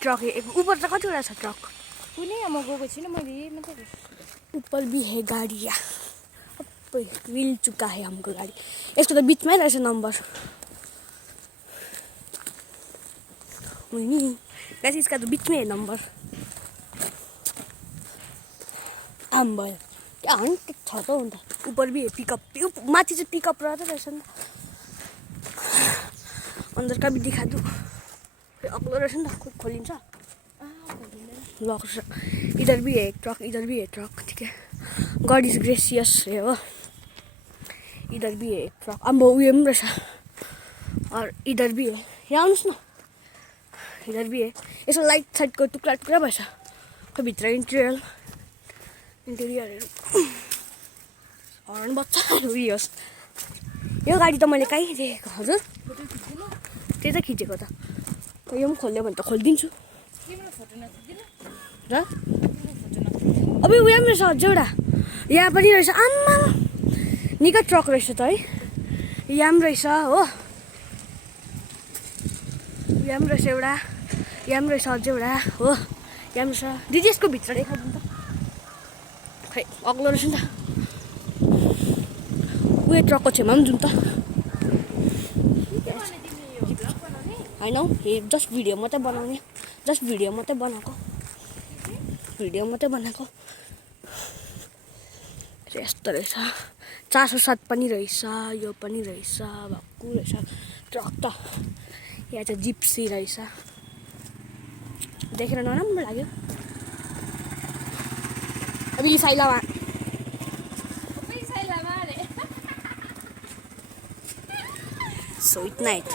Truck है ऊपर त कतिवटा छ ट्रक कुनै म गएको छैन मैले मतलब ऊपर भी है गाड़ी या मिल चुका है हमको गाड़ी यसको त बीचमै रहेछ नम्बर वही गाइस इसका तो बीच में है नंबर आम्बल क्या हन्ट छ त अन्त ऊपर भी है पिकअप माथि चाहिँ पिकअप रहता रहेछ नि अंदर का भी दिखा दूँ अग्लो रहेछ नि त खोलिन्छ लक इधर भी है एक ट्रक इधर भी है ट्रक ठीक है गॉड इज ग्रेसियस है हो इधर भी है एक ट्रक अम्बो उयो पनि रहेछ और इधर भी है यहाँ आउनुहोस् न इधर भी है यसो लाइट साइडको टुक्रा टुक्रा भएछ खै भित्र इन्टेरियरहरू हर्न बच्चाहरू उयोस् यो गाडी त मैले कहीँ देखेको हजुर त्यही त खिचेको त यो पनि खोल्यो भने त खोलिदिन्छु र अब उयो पनि रहेछ अझ एउटा यहाँ पनि रहेछ आम्मा निकै ट्रक रहेछ त है यहाँ पनि रहेछ हो यहाँ पनि रहेछ एउटा यहाँ पनि रहेछ अझ एउटा हो यहाँ पनि रहेछ दिदी यसको भित्र देखाइदिनु त खै अग्लो रहेछ नि त उयो ट्रकको छेउमा पनि जाउँ त होइन हौ जस्ट भिडियो मात्रै बनाउने जस्ट भिडियो मात्रै बनाएको यस्तो रहेछ 407 पनि रहेछ यो पनि रहेछ भक्कु रहेछ ट्रक त यहाँ चाहिँ जिप्सी रहेछ देखेर नराम्रो लाग्यो अब यी साइलामा So it's night.